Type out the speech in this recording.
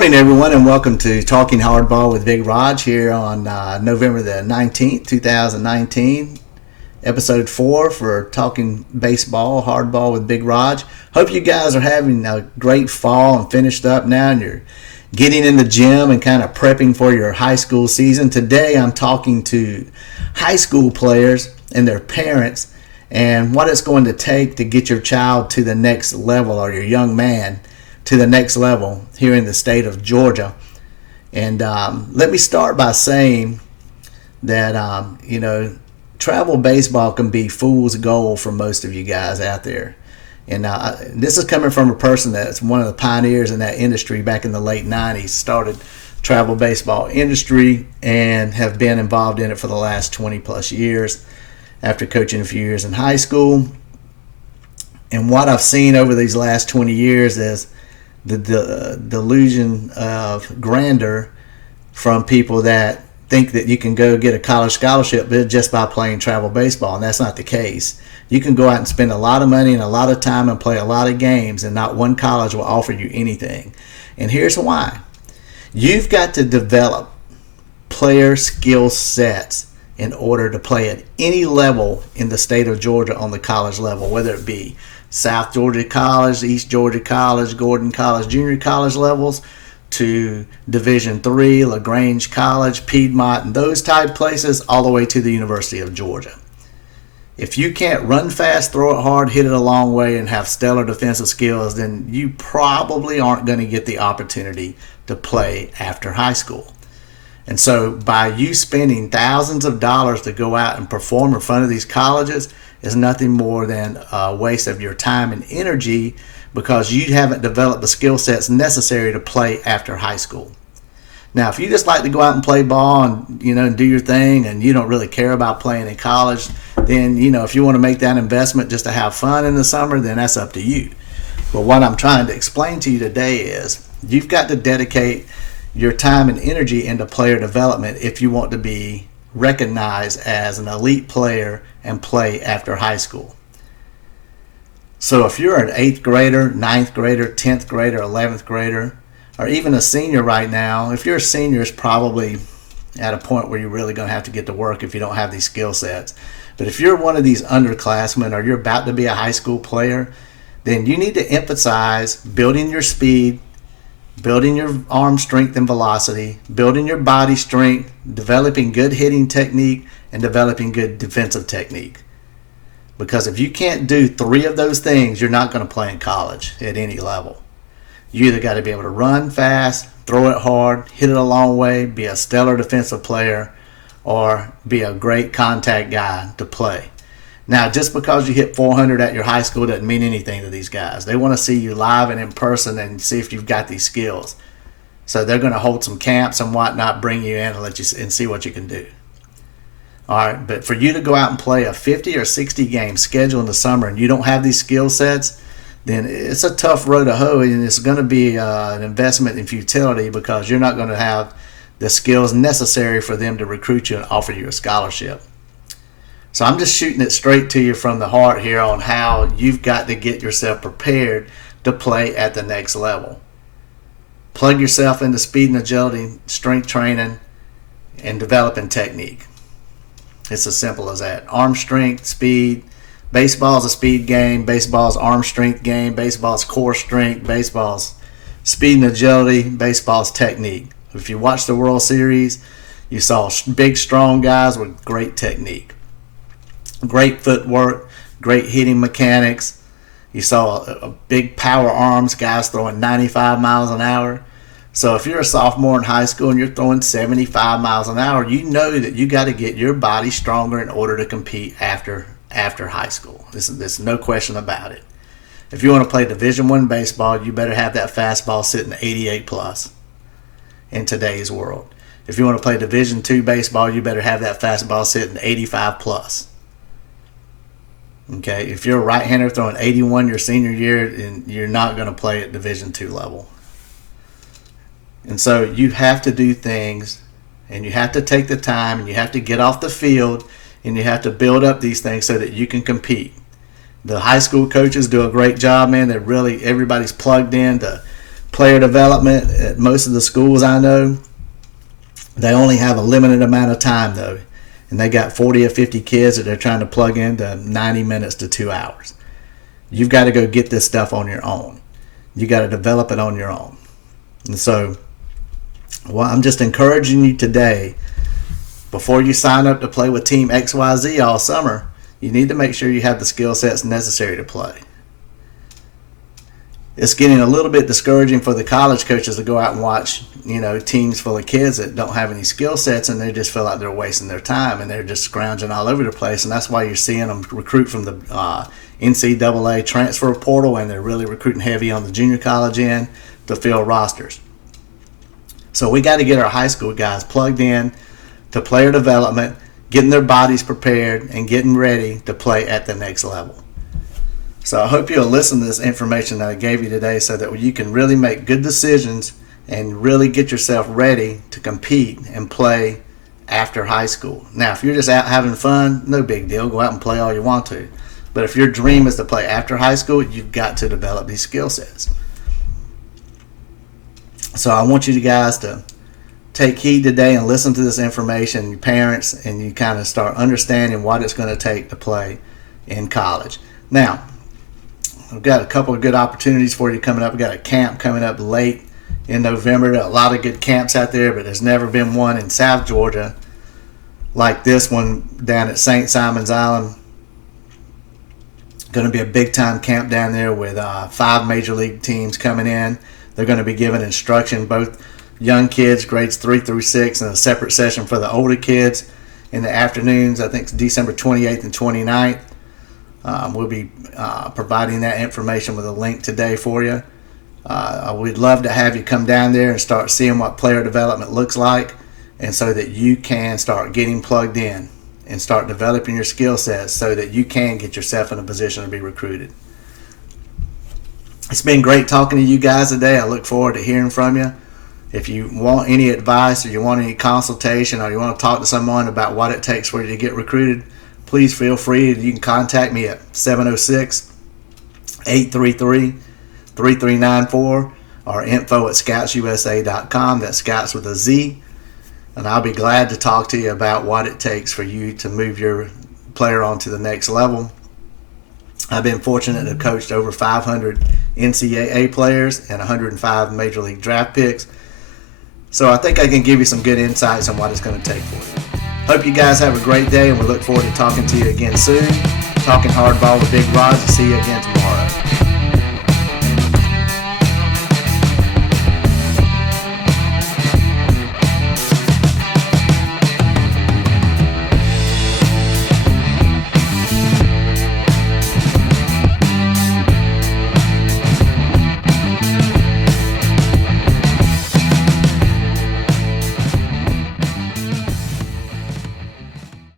morning, everyone, and welcome to Talking Hardball with Big Rodge here on November the 19th, 2019. Episode 4 for Talking Baseball, Hardball with Big Rodge. Hope you guys are having a great fall and finished up now, and you're getting in the gym and kind of prepping for your high school season. Today I'm talking to high school players and their parents and what it's going to take to get your child to the next level, or your young man to the next level here in the state of Georgia. And let me start by saying that travel baseball can be fool's gold for most of you guys out there. And this is coming from a person that's one of the pioneers in that industry back in the late 90s. Started travel baseball industry and have been involved in it for the last 20 plus years after coaching a few years in high school. And what I've seen over these last 20 years is the delusion of grandeur from people that think that you can go get a college scholarship just by playing travel baseball, and that's not the case. You can go out and spend a lot of money and a lot of time and play a lot of games, and not one college will offer you anything. And here's why. You've got to develop player skill sets in order to play at any level in the state of Georgia on the college level, whether it be South Georgia College, East Georgia College, Gordon College, junior college levels, to Division III, LaGrange College, Piedmont, and those type places, all the way to the University of Georgia. If you can't run fast, throw it hard, hit it a long way, and have stellar defensive skills, then you probably aren't going to get the opportunity to play after high school. And so by you spending thousands of dollars to go out and perform in front of these colleges is nothing more than a waste of your time and energy, because you haven't developed the skill sets necessary to play after high school. Now, if you just like to go out and play ball and and do your thing, and you don't really care about playing in college, then if you want to make that investment just to have fun in the summer, then that's up to you. But what I'm trying to explain to you today is you've got to dedicate your time and energy into player development if you want to be recognized as an elite player and play after high school. So if you're an 8th grader, 9th grader, 10th grader, 11th grader, or even a senior right now, if you're a senior, it's probably at a point where you're really going to have to get to work if you don't have these skill sets. But if you're one of these underclassmen, or you're about to be a high school player, then you need to emphasize building your speed, building your arm strength and velocity, building your body strength, developing good hitting technique, and developing good defensive technique. Because if you can't do 3 of those things, you're not going to play in college at any level. You either got to be able to run fast, throw it hard, hit it a long way, be a stellar defensive player, or be a great contact guy to play. Now, just because you hit 400 at your high school doesn't mean anything to these guys. They want to see you live and in person and see if you've got these skills. So they're going to hold some camps and whatnot, bring you in and let you and see what you can do. All right, but for you to go out and play a 50 or 60 game schedule in the summer and you don't have these skill sets, then it's a tough road to hoe, and it's going to be an investment in futility, because you're not going to have the skills necessary for them to recruit you and offer you a scholarship. So I'm just shooting it straight to you from the heart here on how you've got to get yourself prepared to play at the next level. Plug yourself into speed and agility, strength training, and developing technique. It's as simple as that. Arm strength, speed. Baseball's a speed game. Baseball's arm strength game. Baseball's core strength. Baseball's speed and agility. Baseball's technique. If you watch the World Series, you saw big, strong guys with great technique, great footwork, great hitting mechanics. You saw a big power arms, guys throwing 95 miles an hour. So if you're a sophomore in high school and you're throwing 75 miles an hour, you know that you got to get your body stronger in order to compete after high school. There's no question about it. If you want to play Division I baseball, you better have that fastball sitting 88 plus in today's world. If you want to play Division II baseball, you better have that fastball sitting 85 plus. Okay, if you're a right-hander throwing 81 your senior year, and you're not going to play at Division II level. And so you have to do things, and you have to take the time, and you have to get off the field, and you have to build up these things so that you can compete. The high school coaches do a great job, man. Everybody's plugged in to Player development at most of the schools I know, they only have a limited amount of time though. And they got 40 or 50 kids that they're trying to plug into 90 minutes to 2 hours. You've got to go get this stuff on your own. You got to develop it on your own. And so, well, I'm just encouraging you today, before you sign up to play with Team XYZ all summer, you need to make sure you have the skill sets necessary to play. It's getting a little bit discouraging for the college coaches to go out and watch, teams full of kids that don't have any skill sets, and they just feel like they're wasting their time and they're just scrounging all over the place. And that's why you're seeing them recruit from the NCAA transfer portal, and they're really recruiting heavy on the junior college end to fill rosters. So we got to get our high school guys plugged in to player development, getting their bodies prepared, and getting ready to play at the next level. So I hope you'll listen to this information that I gave you today so that you can really make good decisions and really get yourself ready to compete and play after high school. Now, if you're just out having fun, no big deal. Go out and play all you want to. But if your dream is to play after high school, you've got to develop these skill sets. So I want you guys to take heed today and listen to this information, your parents, and you kind of start understanding what it's going to take to play in college. Now, I've got a couple of good opportunities for you coming up. We've got a camp coming up late in November. There are a lot of good camps out there, but there's never been one in South Georgia like this one down at St. Simon's Island. Going to be a big-time camp down there with 5 major league teams coming in. They're going to be giving instruction, both young kids, grades 3 through 6, and a separate session for the older kids in the afternoons. I think it's December 28th and 29th. We'll be providing that information with a link today for you. We'd love to have you come down there and start seeing what player development looks like, and so that you can start getting plugged in and start developing your skill sets so that you can get yourself in a position to be recruited. It's been great talking to you guys today. I look forward to hearing from you. If you want any advice, or you want any consultation, or you want to talk to someone about what it takes for you to get recruited, please feel free. You can contact me at 706-833-3394 or info@scoutsusa.com. That's Scouts with a Z. And I'll be glad to talk to you about what it takes for you to move your player on to the next level. I've been fortunate to have coached over 500 NCAA players and 105 Major League draft picks. So I think I can give you some good insights on what it's going to take for you. Hope you guys have a great day, and we look forward to talking to you again soon. Talking Hardball with Big Rodge. See you again tomorrow.